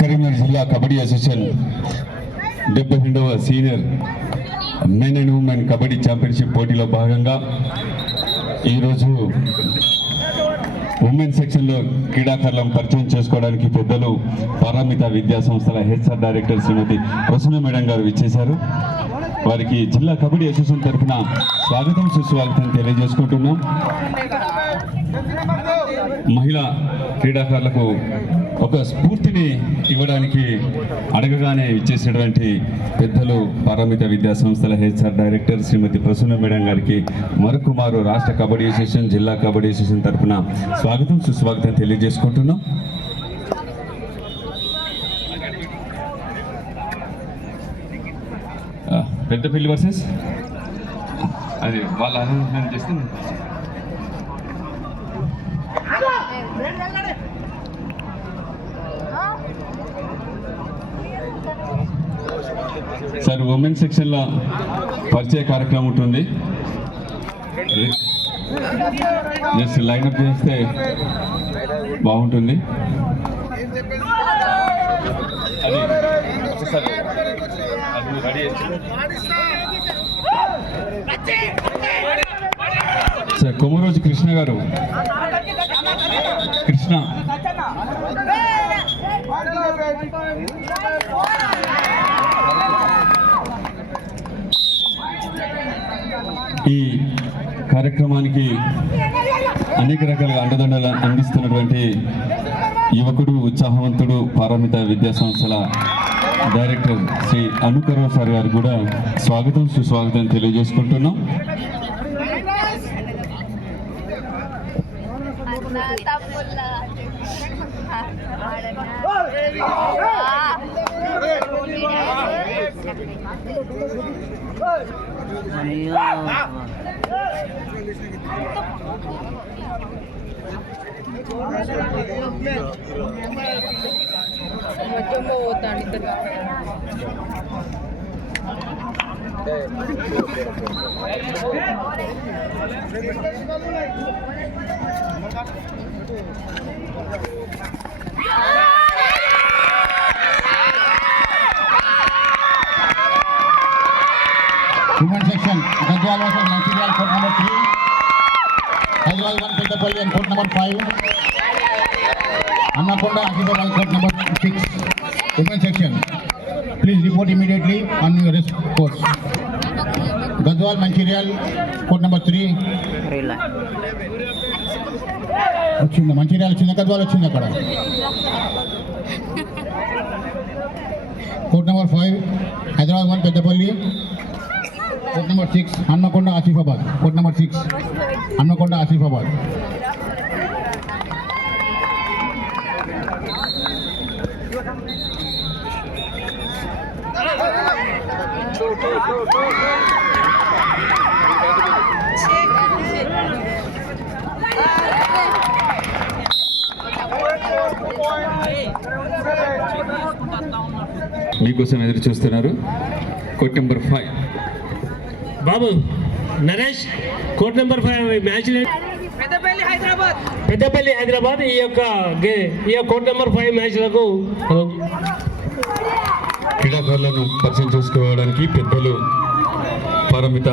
కరీంనగర్ జిల్లా కబడ్డీ అసోసియేషన్ 72వ senior men and women kabaddi championship పోటీలో భాగంగా ఈరోజు ఉమెన్ సెక్షన్లో క్రీడాకారులను పరిచయం చేసుకోవడానికి పెద్దలు పారామిత విద్యా సంస్థల హెచ్ఆర్ డైరెక్టర్ శ్రీమతి ప్రసన్న మేడం గారు విచ్చేశారు. వారికి జిల్లా కబడ్డీ అసోసియేషన్ తరఫున స్వాగతం సుస్వాగతం తెలియజేసుకుంటున్నాం. మహిళా క్రీడాకారులకు ఒక స్ఫూర్తిని ఇవ్వడానికి అడగగానే ఇచ్చేసినటువంటి పెద్దలు పారామిత విద్యా సంస్థల హెచ్ఆర్ డైరెక్టర్ శ్రీమతి ప్రసన్న మేడం గారికి మరొకమారు రాష్ట్ర కబడ్డీ అసోసియేషన్ జిల్లా కబడ్డీ అసోసియేషన్ తరఫున స్వాగతం సుస్వాగతం తెలియజేసుకుంటున్నాం. పెద్దపల్లి వర్సెస్ అది వాళ్ళ అనౌన్స్మెంట్ చేస్తే సార్ ఉమెన్ సెక్షన్లో పరిచయ కార్యక్రమం ఉంటుంది. జస్ట్ లైన్అప్ చేస్తే బాగుంటుంది. అది ఒకసారి అది రెడీ సార్. కొమరోజు కృష్ణ గారు, కృష్ణ ఈ కార్యక్రమానికి అనేక రకాలుగా అండదండలు అందిస్తున్నటువంటి యువకుడు, ఉత్సాహవంతుడు, పారామిత విద్యా సంస్థల డైరెక్టర్ శ్రీ అనుకరావు సార్ గారు కూడా స్వాగతం సుస్వాగతం తెలియజేసుకుంటున్నాం. Women section, Gadwal versus Mancherial, court number 3. Hyderabad 1, Peddapalli and court number 5. Annakonda, Asifabad, court number 6. Women section, please report immediately on your risk course. Gadwal, Mancherial, court number 3. వచ్చింది మంచిర్యాల వచ్చింది, గద్వాల వచ్చింది అక్కడ. Court number 5 Hyderabad 1 Peddapalli. Court number 6 Hanamkonda Asifabad. Court number 6 Hanamkonda Asifabad. మీకోసం ఎదురు చూస్తున్నారు. Court number 5 Babu Naresh. Court number 5 match Peddapalli Hyderabad. ఈ యొక్క court number 5 మ్యాచ్లకు క్రీడాకారులను పరిచయం చేసుకోవడానికి పెద్దలు పారామిత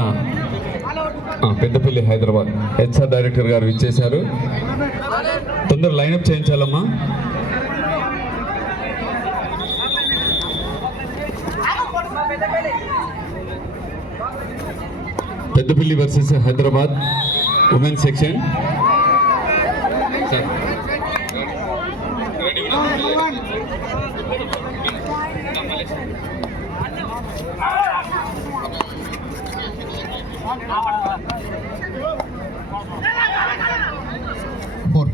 పెద్దపల్లి హైదరాబాద్ హెచ్ఆర్ డైరెక్టర్ గారు ఇచ్చేశారు. తొందర లైనప్ చేయించాలమ్మా. Peddapalli versus Hyderabad women section. 4.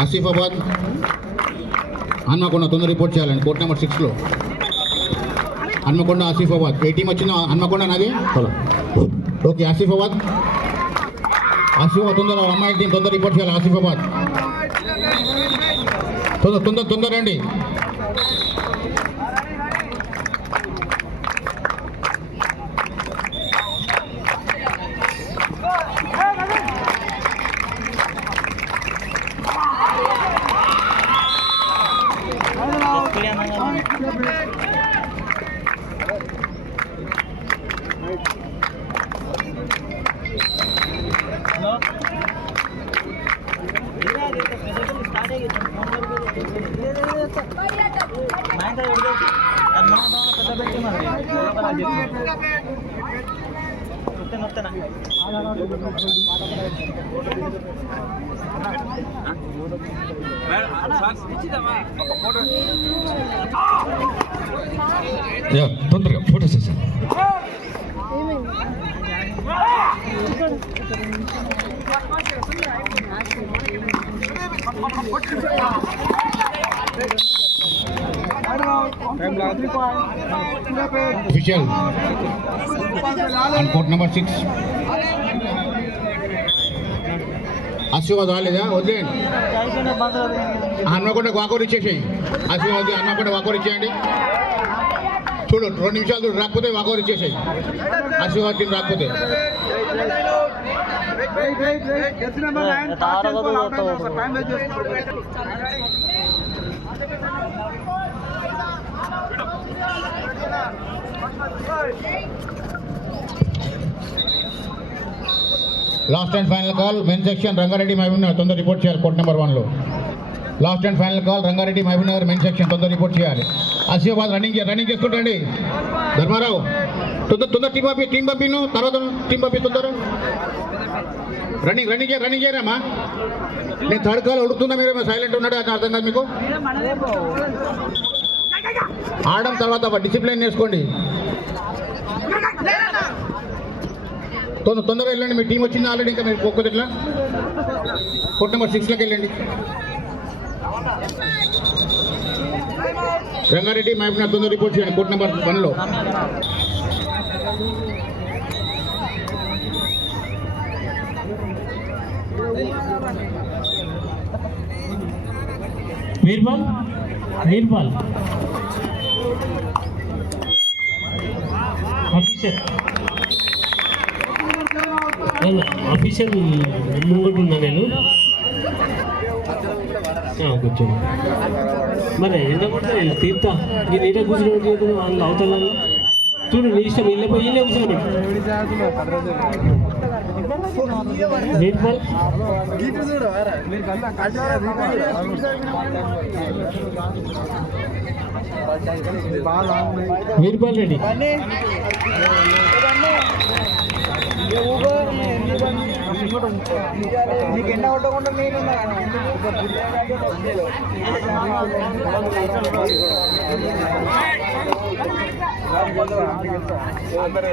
Asifabad Hanamkonda తొందర రిపోర్ట్ చేయాలండి కోర్ట్ నెంబర్ 6లో. హన్మకొండ ఆసిఫాబాద్ ఏ టీం వచ్చిందో హన్మకొండ నాది. ఓకే ఆసిఫాబాద్ తొందర అమ్మాయి టీం తొందర రిపోర్ట్ చేయాలి. ఆసిఫాబాద్ తొందర రండి. తొందరగా ఫోటో చేశాను. Official on court number 6. Aashirvaad రాలేదా? వదిలేండి. హన్మకొండ వాకోరు ఇచ్చేసేయి. ఆశీర్వాద్ హన్మకొండ వాకోరు ఇచ్చేయండి. చూడు 2 నిమిషాలు చూడు, రాకపోతే వాకోరు ఇచ్చేసేయి. ఆశీర్వాద్ టీం రాకపోతే last and final call men section Rangareddy Mahabubnagar తొందర రిపోర్ట్ చేయాలి కోర్ట్ నెంబర్ 1లో. Last and final call Rangareddy Mahabubnagar men section తొందర రిపోర్ట్ చేయాలి. ఆసిఫాబాద్ రన్నింగ్ చేసుకుంటండి. ధర్మారావు తొందర టీం పంపిను తర్వాత టీం పంపి తొందర రన్నింగ్ చేయరామా. నేను థర్డ్ కాల్ ఉడుకుతున్నా, మీరేమో సైలెంట్ ఉన్నాడు అని అర్థం కాదు మీకు. ఆడడం తర్వాత డిసిప్లిన్ నేర్చుకోండి. తొందరగా వెళ్ళండి. మీ టీం వచ్చింది ఆల్రెడీ, ఇంకా మీరు పోకపోతే ఎట్లా? కోర్ట్ నెంబర్ 6లోకి వెళ్ళండి. రంగారెడ్డి మహబూబ్నగర్ తొందర రిపోర్ట్ చేయండి కోర్ట్ నెంబర్ 1లో. వీర్పాల్ ఆఫీషియల్ ముంగట్టున్నా నేను కూర్చో. మరి ఎందుకంటే తీర్థ నేను ఇదే కూర్చుని వాళ్ళు అవుతాను. చూడు నీ ఇష్టం, ఇల్లే కూర్చోండి. వీర్పాల్ రెడ్డి నీకు ఎండ కొట్టకుండా నేను అందరూ